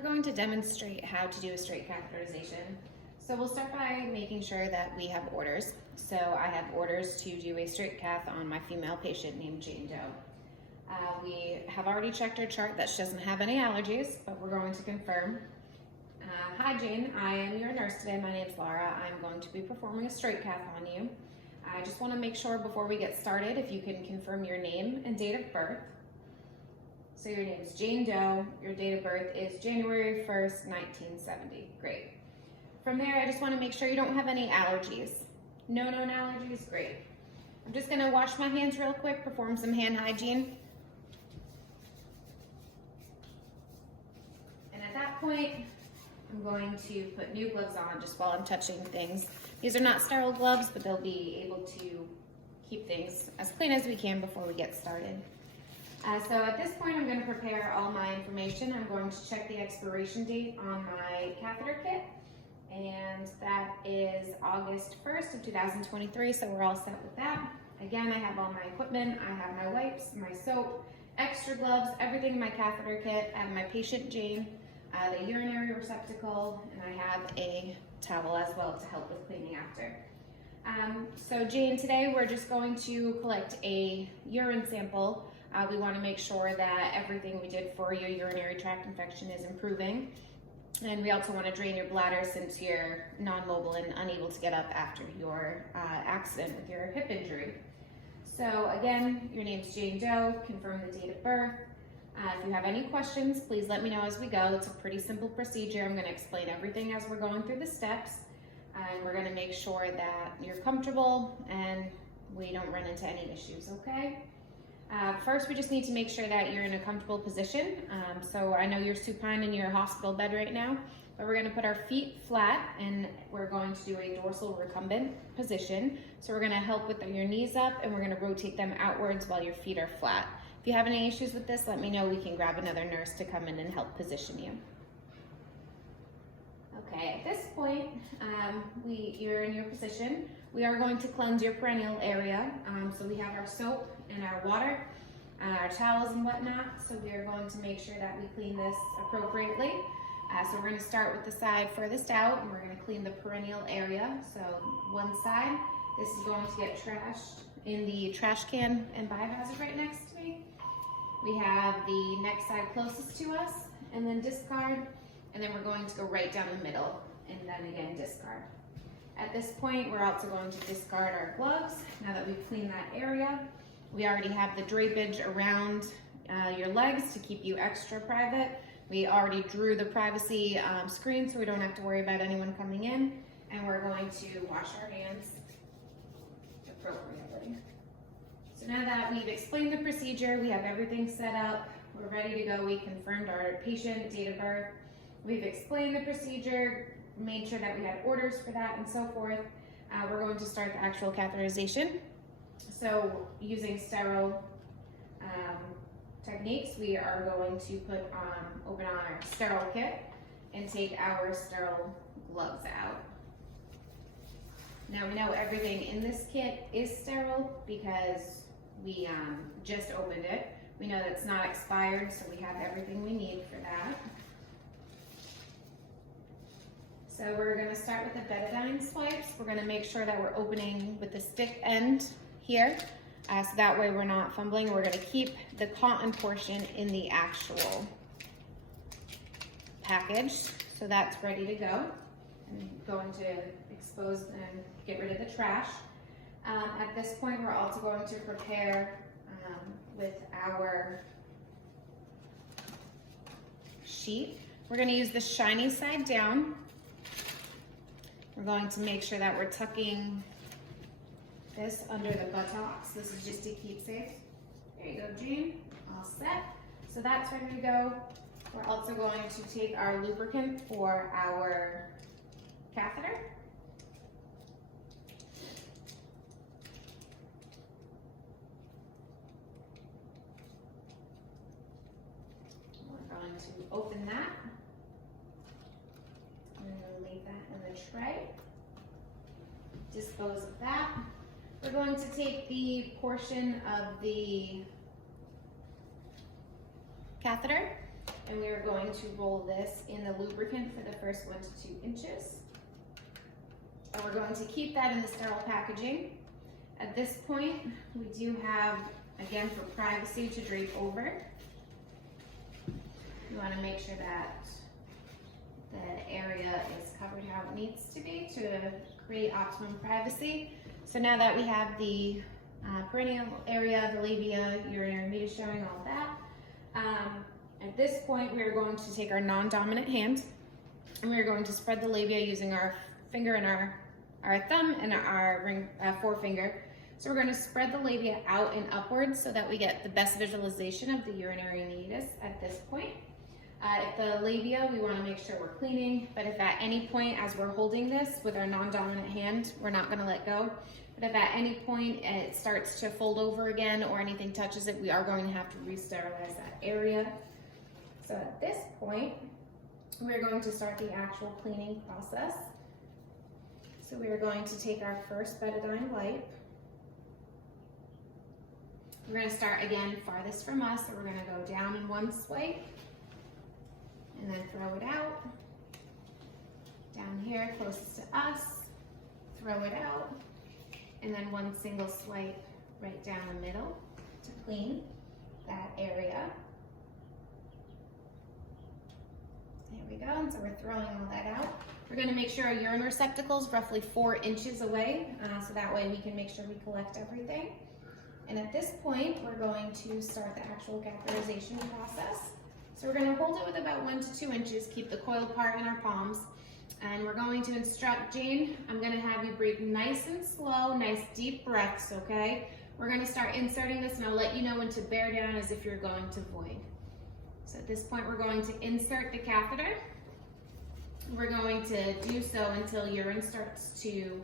we're going to demonstrate how to do a straight catheterization. So we'll start by making sure that we have orders. So I have orders to do a straight cath on my female patient named Jane Doe. We have already checked her chart that she doesn't have any allergies, but we're going to confirm. Hi Jane, I am your nurse today. My name's Laura. I'm going to be performing a straight cath on you. I just want to make sure before we get started if you can confirm your name and date of birth. So your name is Jane Doe, your date of birth is January 1st, 1970. Great. From there, I just want to make sure you don't have any allergies. No known allergies? Great. I'm just going to wash my hands real quick, perform some hand hygiene. And at that point, I'm going to put new gloves on just while I'm touching things. These are not sterile gloves, but they'll be able to keep things as clean as we can before we get started. So at this point, I'm going to prepare all my information. I'm going to check the expiration date on my catheter kit, and that is August 1st of 2023, so we're all set with that. Again, I have all my equipment. I have my wipes, my soap, extra gloves, everything in my catheter kit. I have my patient Jane, the urinary receptacle, and I have a towel as well to help with cleaning after. So Jane, today we're just going to collect a urine sample. We want to make sure that everything we did for your urinary tract infection is improving. And we also want to drain your bladder since you're non-mobile and unable to get up after your accident with your hip injury. So again, your name's Jane Doe, confirm the date of birth. If you have any questions, please let me know as we go. It's a pretty simple procedure. I'm going to explain everything as we're going through the steps. And we're going to make sure that you're comfortable and we don't run into any issues, okay? First, we just need to make sure that you're in a comfortable position. So I know you're supine in your hospital bed right now, but we're going to put our feet flat and we're going to do a dorsal recumbent position. So we're going to help with your knees up and we're going to rotate them outwards while your feet are flat. If you have any issues with this, let me know. We can grab another nurse to come in and help position you. Okay, at this point, you're in your position. We are going to cleanse your perineal area. So we have our soap and our water, our towels and whatnot. So we are going to make sure that we clean this appropriately. So we're going to start with the side furthest out and we're going to clean the perineal area. So one side, this is going to get trashed in the trash can and biohazard right next to me. We have the next side closest to us and then discard. And then we're going to go right down the middle and then again discard. At this point, we're also going to discard our gloves. Now that we've cleaned that area, we already have the drapage around your legs to keep you extra private. We already drew the privacy screen so we don't have to worry about anyone coming in. And we're going to wash our hands appropriately. So now that we've explained the procedure, we have everything set up, we're ready to go. We confirmed our patient, date of birth. We've explained the procedure, made sure that we had orders for that and so forth. We're going to start the actual catheterization. So using sterile techniques, we are going to open on our sterile kit and take our sterile gloves out. Now we know everything in this kit is sterile because we just opened it. We know that it's not expired, so we have everything we need for that. So we're going to start with the betadine swipes. We're going to make sure that we're opening with the stick end here. So that way we're not fumbling. We're going to keep the cotton portion in the actual package. So that's ready to go. I'm going to expose and get rid of the trash. At this point, we're also going to prepare with our sheet. We're going to use the shiny side down. We're going to make sure that we're tucking this under the buttocks. This is just to keep safe. There you go, Jean. All set. So that's ready to go. We're also going to take our lubricant for our catheter. We're going to open that. Leave that in the tray. Dispose of that. We're going to take the portion of the catheter and we are going to roll this in the lubricant for the first 1 to 2 inches. And we're going to keep that in the sterile packaging. At this point, we do have, again, for privacy, to drape over. You want to make sure that the area is covered how it needs to be to create optimum privacy. So now that we have the perineal area, the labia, urinary media showing, all that, at this point we are going to take our non-dominant hand and we are going to spread the labia using our finger and our thumb and our forefinger. So we're going to spread the labia out and upwards so that we get the best visualization of the urinary meatus at this point. If the labia, we want to make sure we're cleaning, but if at any point as we're holding this with our non-dominant hand, we're not going to let go. But if at any point it starts to fold over again or anything touches it, we are going to have to re-sterilize that area. So at this point, we're going to start the actual cleaning process. So we are going to take our first betadine wipe. We're going to start again farthest from us, so we're going to go down in one swipe. And then throw it out. Down here, closest to us, throw it out. And then one single swipe right down the middle to clean that area. There we go, and so we're throwing all that out. We're gonna make sure our urine receptacle is roughly 4 inches away, so that way we can make sure we collect everything. And at this point, we're going to start the actual catheterization process. So we're going to hold it with about 1 to 2 inches, keep the coiled part in our palms, and we're going to instruct Jane. I'm going to have you breathe nice and slow, nice deep breaths, okay? We're going to start inserting this, and I'll let you know when to bear down as if you're going to void. So at this point, we're going to insert the catheter. We're going to do so until urine starts to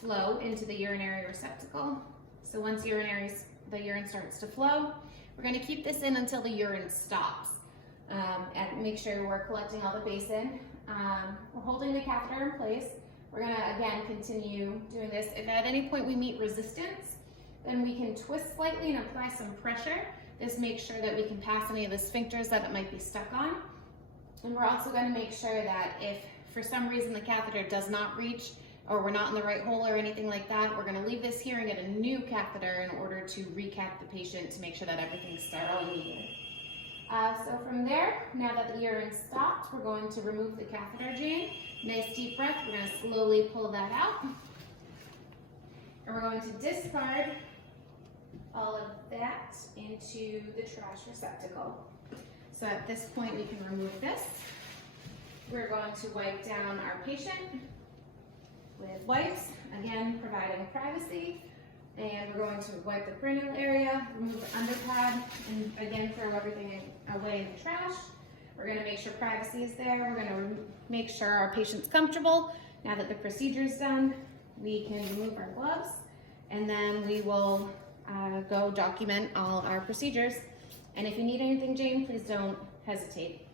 flow into the urinary receptacle. So once the urine starts to flow, we're going to keep this in until the urine stops. And make sure we're collecting all the base in. We're holding the catheter in place. We're going to, again, continue doing this. If at any point we meet resistance, then we can twist slightly and apply some pressure. This makes sure that we can pass any of the sphincters that it might be stuck on. And we're also going to make sure that if for some reason the catheter does not reach or we're not in the right hole or anything like that, we're going to leave this here and get a new catheter in order to recap the patient to make sure that everything's sterile and needed. So from there, now that the urine stopped, we're going to remove the catheter, Jane. Nice deep breath. We're going to slowly pull that out. And we're going to discard all of that into the trash receptacle. So at this point, we can remove this. We're going to wipe down our patient with wipes, again, providing privacy. And we're going to wipe the perineal area, remove the underpad, and again, throw everything away in the trash. We're going to make sure privacy is there. We're going to make sure our patient's comfortable. Now that the procedure is done, we can remove our gloves, and then we will go document all of our procedures. And if you need anything, Jane, please don't hesitate.